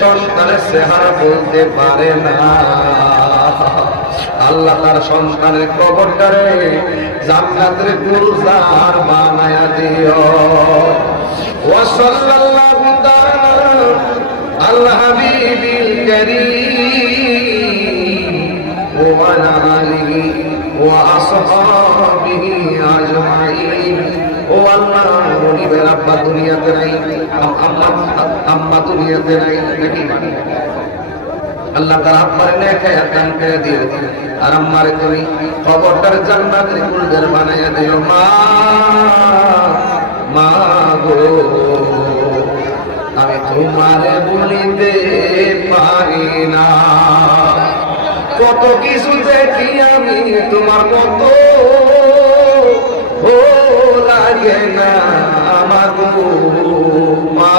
সন্তানের চেহারা বলতে পারে না। আল্লাহ তার সন্তানের কবরটারে জান্নাতের গুলজার বানায়া দিও। ওয়া সাল্লাল্লাহু তাআলা আল হাবিবিল কারীম ওয়া আলা আলিহি ওয়া আসহাবিহি আজমাইন। ও আল্লাহ, গরিবের আব্বা দুনিয়াতে নাই, আম্মা দুনিয়াতে নাই নাকি? আল্লাহ তার আব্বার নেখায়া দান করে দিও, আর আম্মারে তুমি কবরটার জান্নাতের গুলজার বানায়া দিও। মা মা গো, আমি তোমারে বলিতে পারি না, কত কিছু দেখি আমি তোমার কত লাগে না আমার গো। মা